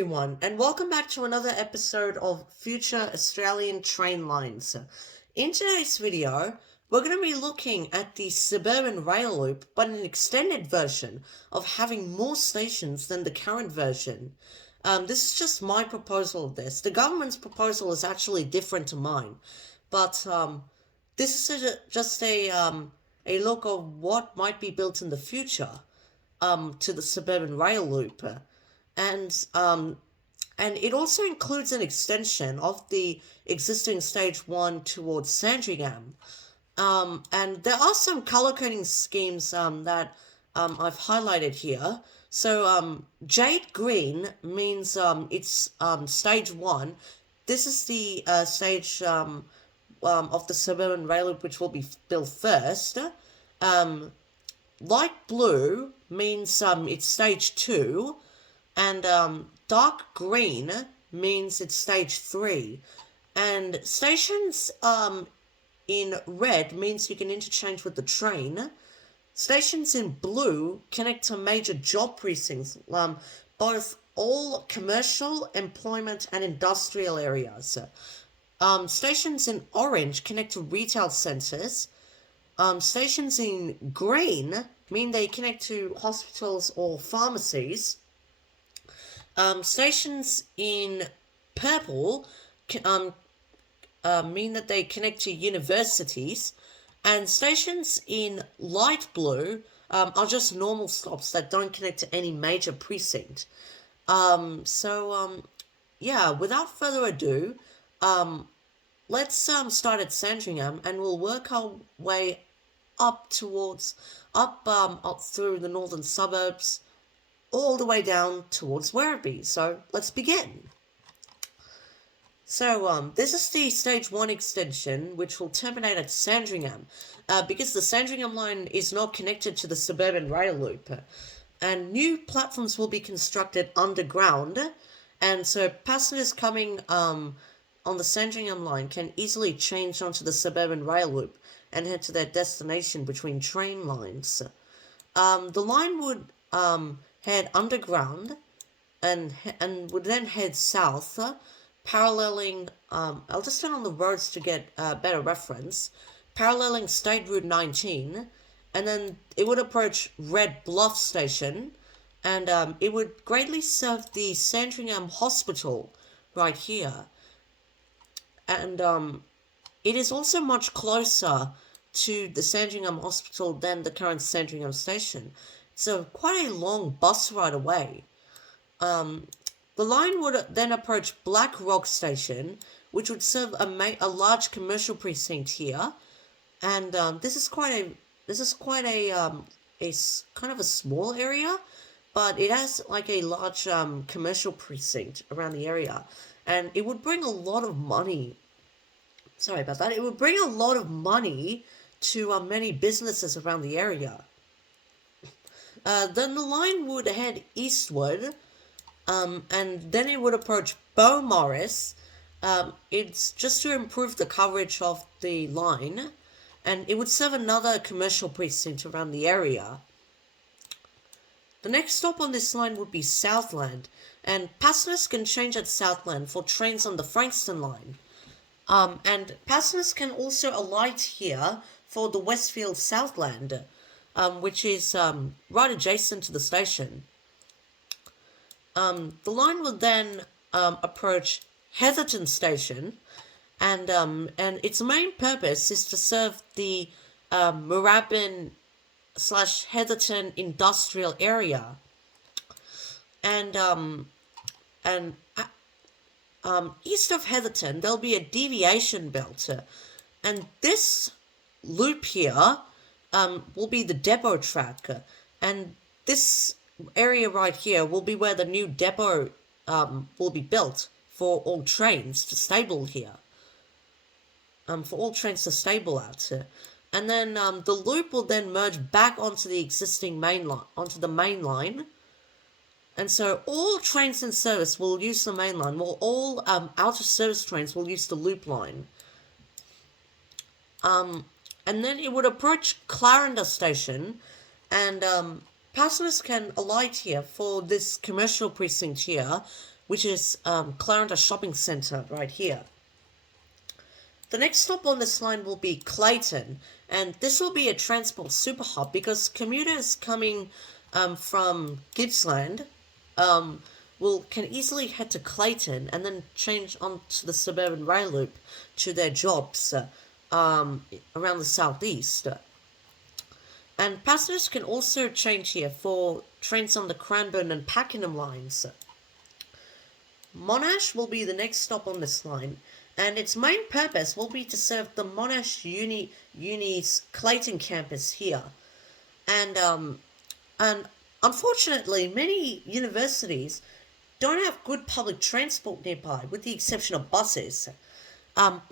everyone, and welcome back to another episode of Future Australian Train Lines. In today's video, we're going to be looking at the Suburban Rail Loop, but an extended version of having more stations than the current version. This is just my proposal of this. The government's proposal is actually different to mine, but this is just a look of what might be built in the future to the Suburban Rail Loop. And it also includes an extension of the existing Stage 1 towards Sandringham. And there are some colour coding schemes that I've highlighted here. So jade green means it's Stage 1. This is the stage of the Suburban Rail Loop which will be built first. Light blue means it's Stage 2. And dark green means it's Stage 3. And stations in red means you can interchange with the train. Stations in blue connect to major job precincts, both all commercial, employment and industrial areas. Stations in orange connect to retail centres. Stations in green mean they connect to hospitals or pharmacies. Stations in purple mean that they connect to universities, and stations in light blue are just normal stops that don't connect to any major precinct. Yeah, without further ado, let's start at Sandringham, and we'll work our way up through the northern suburbs, all the way down towards Werribee. So let's begin. So this is the Stage 1 extension, which will terminate at Sandringham, because the Sandringham line is not connected to the Suburban Rail Loop. And new platforms will be constructed underground, and so passengers coming on the Sandringham line can easily change onto the Suburban Rail Loop and head to their destination between train lines. The line would head underground and would then head south, paralleling, I'll just turn on the roads to get a better reference, paralleling State Route 19, and then it would approach Red Bluff Station, and it would greatly serve the Sandringham Hospital right here. And it is also much closer to the Sandringham Hospital than the current Sandringham Station. So quite a long bus ride away. The line would then approach Black Rock Station, which would serve a large commercial precinct here, and this is quite a kind of a small area, but it has like a large commercial precinct around the area, and it would bring a lot of money. Sorry about that. It would bring a lot of money to many businesses around the area. Then the line would head eastward, and then it would approach Beaumaris. It's just to improve the coverage of the line, and it would serve another commercial precinct around the area. The next stop on this line would be Southland, and passengers can change at Southland for trains on the Frankston line. And passengers can also alight here for the Westfield Southland, which is right adjacent to the station. The line will then approach Heatherton Station, and its main purpose is to serve the Moorabbin / Heatherton industrial area. And east of Heatherton, there'll be a deviation belt, and this loop here will be the depot track, and this area right here will be where the new depot will be built for all trains to stable here. For all trains to stable at. And then the loop will then merge back onto the existing main line, onto the main line. And so all trains in service will use the main line, while all out of service trains will use the loop line. And then it would approach Clarendon Station, and passengers can alight here for this commercial precinct here, which is Clarendon Shopping Centre right here. The next stop on this line will be Clayton, and this will be a transport super hub because commuters coming from Gippsland can easily head to Clayton and then change onto the Suburban Rail Loop to their jobs around the southeast. And passengers can also change here for trains on the Cranbourne and Pakenham lines. Monash will be the next stop on this line, and its main purpose will be to serve the Monash Uni's Clayton campus here. And unfortunately, many universities don't have good public transport nearby, with the exception of buses.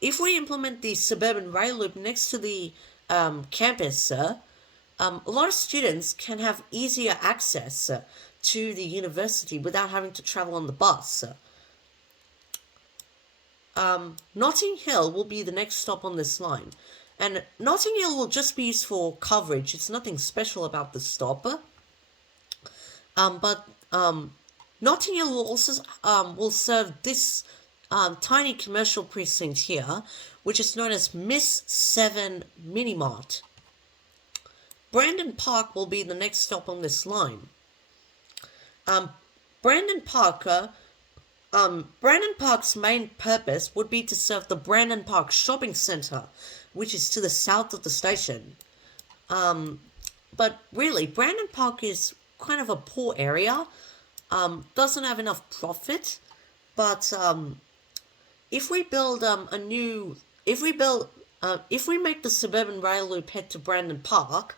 If we implement the Suburban Rail Loop next to the campus, a lot of students can have easier access to the university without having to travel on the bus. Notting Hill will be the next stop on this line, and Notting Hill will just be used for coverage. It's nothing special about the stop. But Notting Hill will also will serve this tiny commercial precinct here, which is known as Miss 7 Minimart. Brandon Park will be the next stop on this line. Brandon Park's main purpose would be to serve the Brandon Park Shopping Centre, which is to the south of the station. But really, Brandon Park is kind of a poor area, doesn't have enough profit, but if we build if we make the Suburban Rail Loop head to Brandon Park,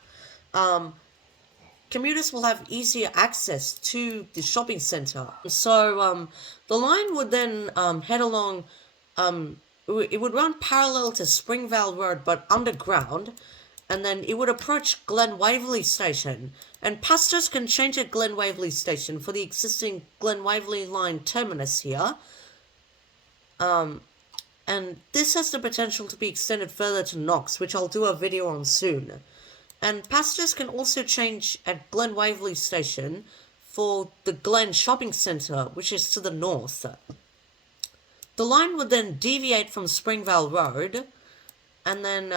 commuters will have easier access to the shopping centre. So the line would then head along, it would run parallel to Springvale Road but underground, and then it would approach Glen Waverley Station, and passengers can change at Glen Waverley Station for the existing Glen Waverley line terminus here. And this has the potential to be extended further to Knox, which I'll do a video on soon. And passengers can also change at Glen Waverley Station for the Glen Shopping Centre, which is to the north. The line would then deviate from Springvale Road, and then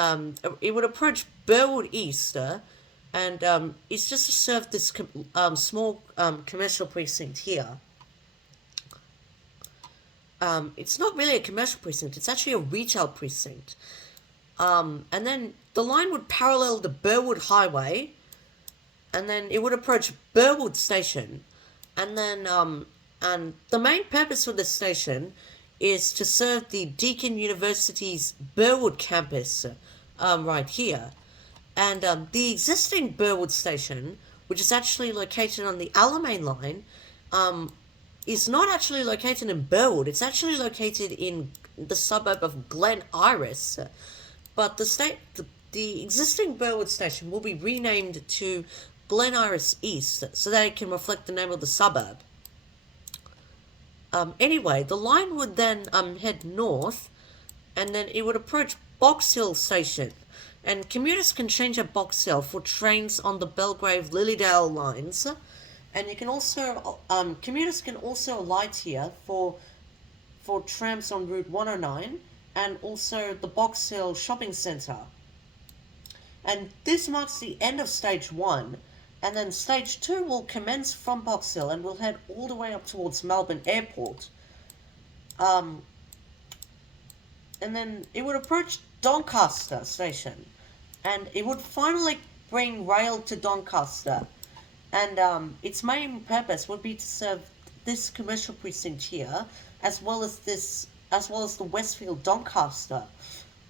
it would approach Burwood East, and it's just to serve this small commercial precinct here. It's not really a commercial precinct, it's actually a retail precinct. And then the line would parallel the Burwood Highway, and then it would approach Burwood Station, and then and the main purpose for this station is to serve the Deakin University's Burwood campus right here. And the existing Burwood Station, which is actually located on the Alamein line, is not actually located in Burwood. It's actually located in the suburb of Glen Iris. But the existing Burwood Station will be renamed to Glen Iris East so that it can reflect the name of the suburb. Anyway, the line would then head north, and then it would approach Box Hill Station, and commuters can change at Box Hill for trains on the Belgrave-Lilydale lines, and you can also commuters can also alight here for trams on Route 109 and also the Box Hill Shopping Centre. And this marks the end of Stage 1, and then Stage 2 will commence from Box Hill and will head all the way up towards Melbourne Airport. And then it would approach Doncaster Station, and it would finally bring rail to Doncaster. And its main purpose would be to serve this commercial precinct here, as well as the Westfield Doncaster.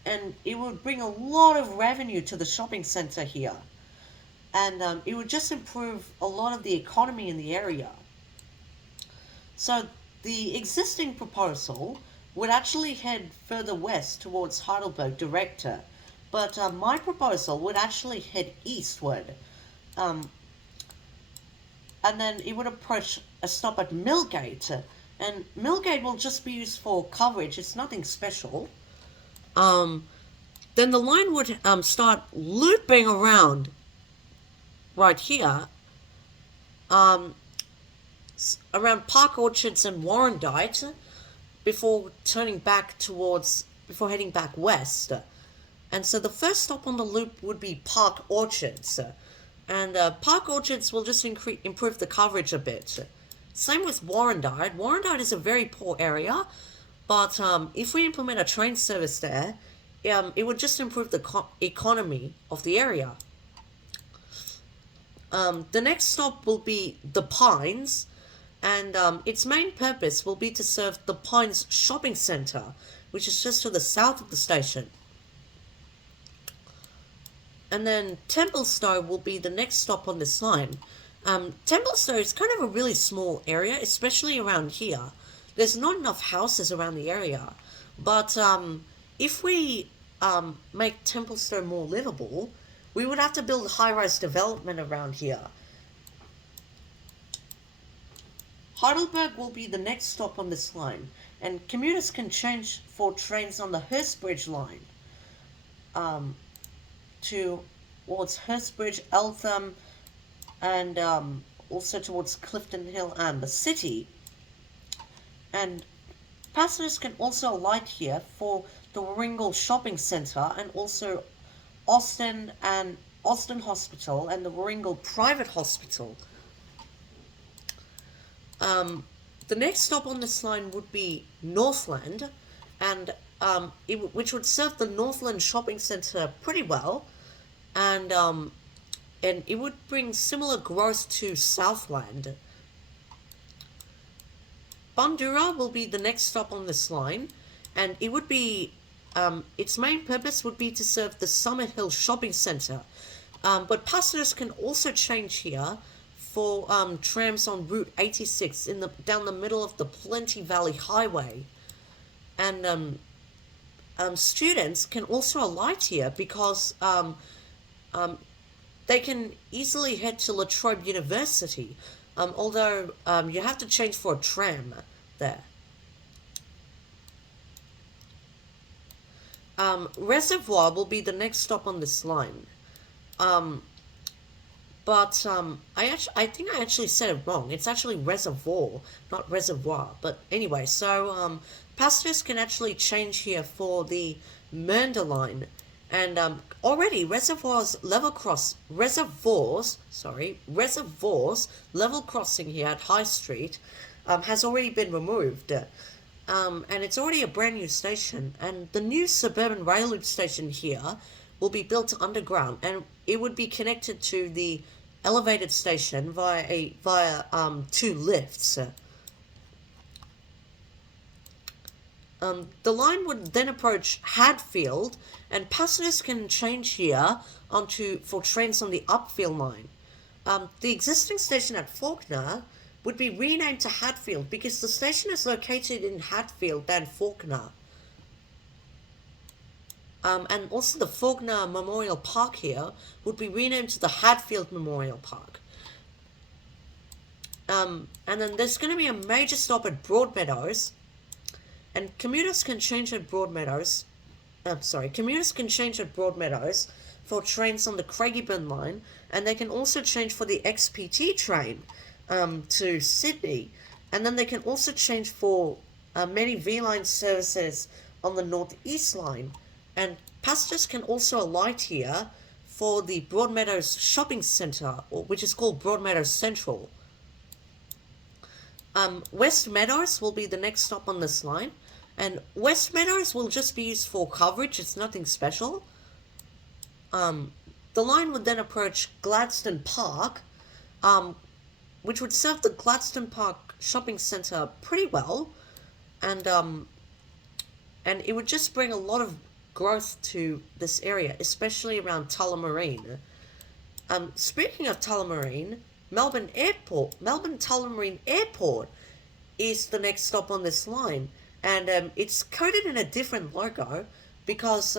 And it would bring a lot of revenue to the shopping centre here. And it would just improve a lot of the economy in the area. So the existing proposal would actually head further west towards Heidelberg direct, but my proposal would actually head eastward. And then it would approach a stop at Millgate, and Millgate will just be used for coverage. It's nothing special. Then the line would start looping around right here, around Park Orchards and Warrandyte before before heading back west. And so the first stop on the loop would be Park Orchards. And Park Orchards will just improve the coverage a bit. Same with Warrandyte. Warrandyte is a very poor area, but if we implement a train service there, it would just improve the economy of the area. The next stop will be the Pines, and its main purpose will be to serve the Pines Shopping Centre, which is just to the south of the station. And then Templestowe will be the next stop on this line. Templestowe is kind of a really small area, especially around here. There's not enough houses around the area, but if we make Templestowe more livable, we would have to build high-rise development around here. Heidelberg will be the next stop on this line, and commuters can change for trains on the Hurstbridge line towards Hurstbridge, Eltham, and also towards Clifton Hill and the city. And passengers can also alight here for the Warringal Shopping Centre and also Austin Hospital and the Warringal Private Hospital. The next stop on this line would be Northland, and which would serve the Northland Shopping Centre pretty well, and it would bring similar growth to Southland. Bundoora will be the next stop on this line, and it would be its main purpose would be to serve the Summerhill Shopping Centre, but passengers can also change here for trams on Route 86 down the middle of the Plenty Valley Highway, and students can also alight here because they can easily head to La Trobe University, although you have to change for a tram there. Reservoir will be the next stop on this line. But I think I actually said it wrong. It's actually reservoir, not reservoir. But anyway, so passengers can actually change here for the Mernda line. And already reservoirs level crossing here at High Street has already been removed. And it's already a brand new station. And the new Suburban Rail Loop station here will be built underground, and it would be connected to the elevated station via two lifts. The line would then approach Hadfield, and passengers can change here for trains on the Upfield line. The existing station at Fawkner would be renamed to Hadfield because the station is located in Hadfield than Fawkner. And also the Fawkner Memorial Park here would be renamed to the Hadfield Memorial Park. And then there's going to be a major stop at Broadmeadows, and commuters can change at Broadmeadows for trains on the Craigieburn line, and they can also change for the XPT train to Sydney, and then they can also change for many V-line services on the North East line. And passengers can also alight here for the Broadmeadows Shopping Centre, which is called Broadmeadows Central. West Meadows will be the next stop on this line, and West Meadows will just be used for coverage. It's nothing special. The line would then approach Gladstone Park, which would serve the Gladstone Park Shopping Centre pretty well, and it would just bring a lot of growth to this area, especially around Tullamarine. Speaking of Tullamarine, Melbourne Tullamarine Airport is the next stop on this line, and it's coded in a different logo because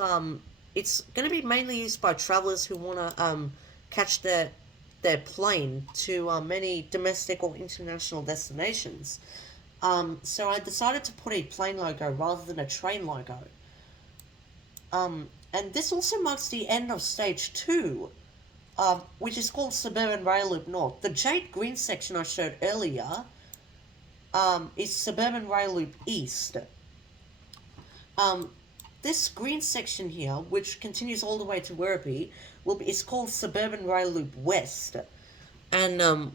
it's going to be mainly used by travellers who want to catch their plane to many domestic or international destinations. So I decided to put a plane logo rather than a train logo. And this also marks the end of Stage 2, which is called Suburban Rail Loop North. The jade green section I showed earlier is Suburban Rail Loop East. This green section here, which continues all the way to Werribee, is called Suburban Rail Loop West. And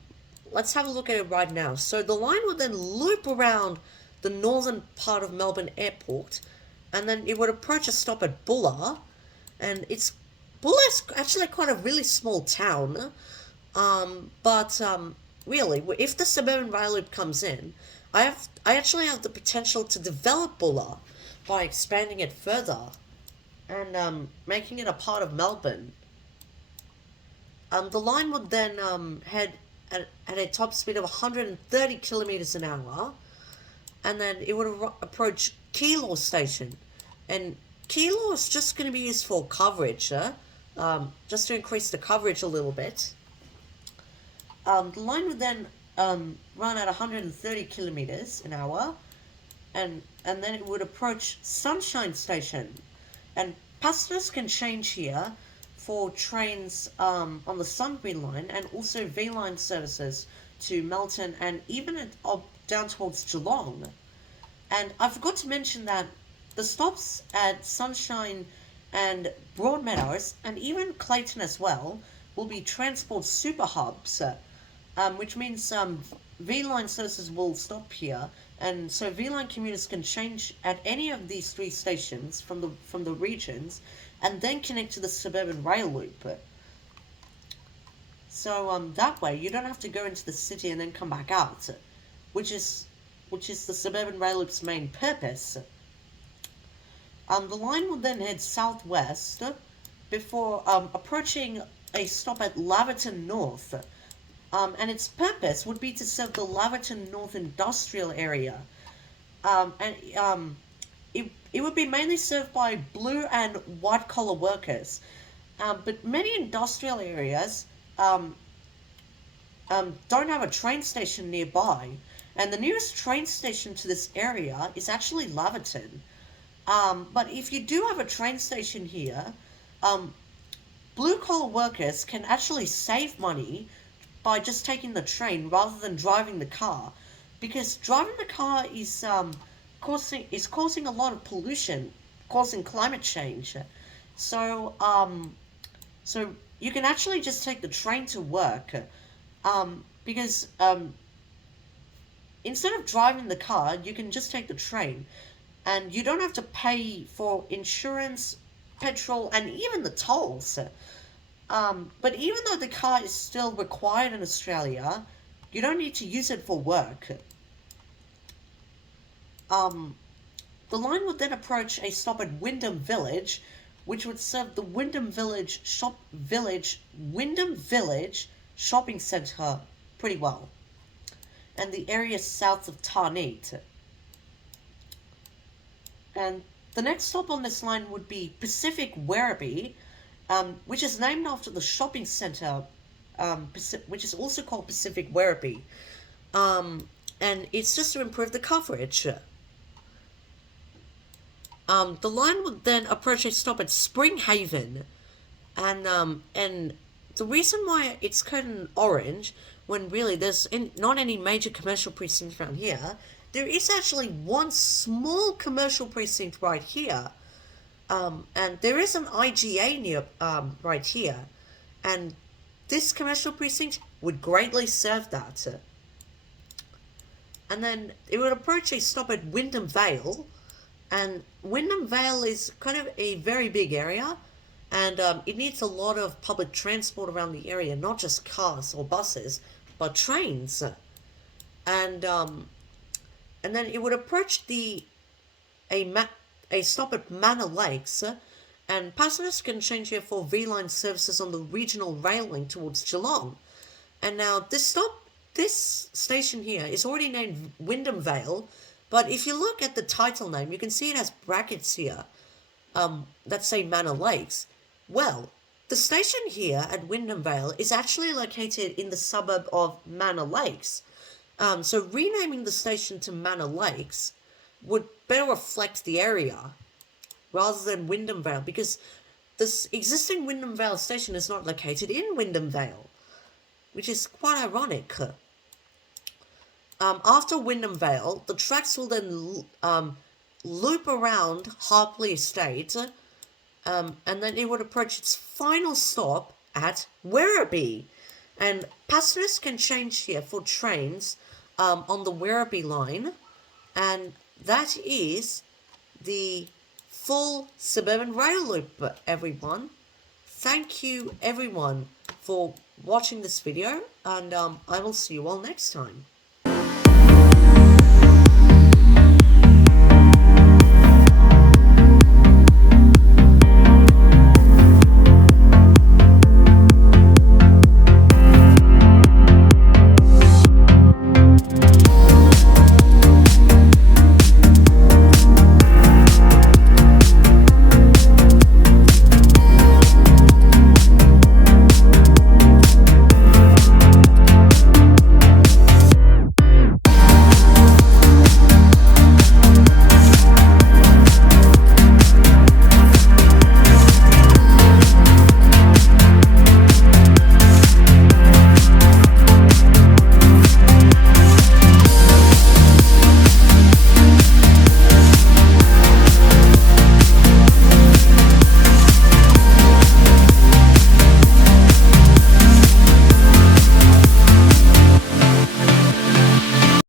let's have a look at it right now. So the line would then loop around the northern part of Melbourne Airport, and then it would approach a stop at Bulla, and Bulla's actually quite a really small town, but really, if the Suburban Rail Loop comes in, I actually have the potential to develop Bulla by expanding it further and making it a part of Melbourne. The line would then head at a top speed of 130 kilometers an hour, and then it would approach Keilor Station. And Keilor is just going to be used for coverage, just to increase the coverage a little bit. The line would then run at 130 kilometers an hour, and then it would approach Sunshine Station. And passengers can change here for trains on the Sun Green Line, and also V-Line services to Melton and even down towards Geelong. And I forgot to mention that the stops at Sunshine and Broadmeadows and even Clayton as well will be transport super hubs, which means V-Line services will stop here, and so V-Line commuters can change at any of these three stations from the regions, and then connect to the Suburban Rail Loop. So that way you don't have to go into the city and then come back out, which is the Suburban Rail Loop's main purpose. The line will then head southwest before approaching a stop at Laverton North. And its purpose would be to serve the Laverton North Industrial Area. It would be mainly served by blue and white collar workers. But many industrial areas don't have a train station nearby. And the nearest train station to this area is actually Laverton. But if you do have a train station here, blue collar workers can actually save money by just taking the train rather than driving the car, because driving the car is causing a lot of pollution, causing climate change. So you can actually just take the train to work, because instead of driving the car, you can just take the train, and you don't have to pay for insurance, petrol, and even the tolls. But even though the car is still required in Australia, you don't need to use it for work. The line would then approach a stop at Wyndham Village, which would serve the Wyndham Village shopping centre pretty well, and the area south of Tarneet. And the next stop on this line would be Pacific Werribee, which is named after the shopping centre, which is also called Pacific Werribee. And it's just to improve the coverage. The line would then approach a stop at Springhaven, and the reason why it's coded orange, when really there's not any major commercial precincts around here, there is actually one small commercial precinct right here. And there is an IGA near right here, and this commercial precinct would greatly serve that. And then it would approach a stop at Wyndham Vale, and Wyndham Vale is kind of a very big area, and it needs a lot of public transport around the area, not just cars or buses, but trains. And then it would approach a stop at Manor Lakes, and passengers can change here for V-Line services on the regional rail link towards Geelong. And now this station here is already named Wyndham Vale, but if you look at the title name, you can see it has brackets here that say Manor Lakes. Well, the station here at Wyndham Vale is actually located in the suburb of Manor Lakes. So renaming the station to Manor Lakes would better reflect the area rather than Wyndham Vale, because this existing Wyndham Vale station is not located in Wyndham Vale, which is quite ironic. after Wyndham Vale, the tracks will then loop around Harpley Estate, and then it would approach its final stop at Werribee. And passengers can change here for trains on the Werribee line, and that is the full Suburban Rail Loop, everyone. Thank you, everyone, for watching this video, and I will see you all next time.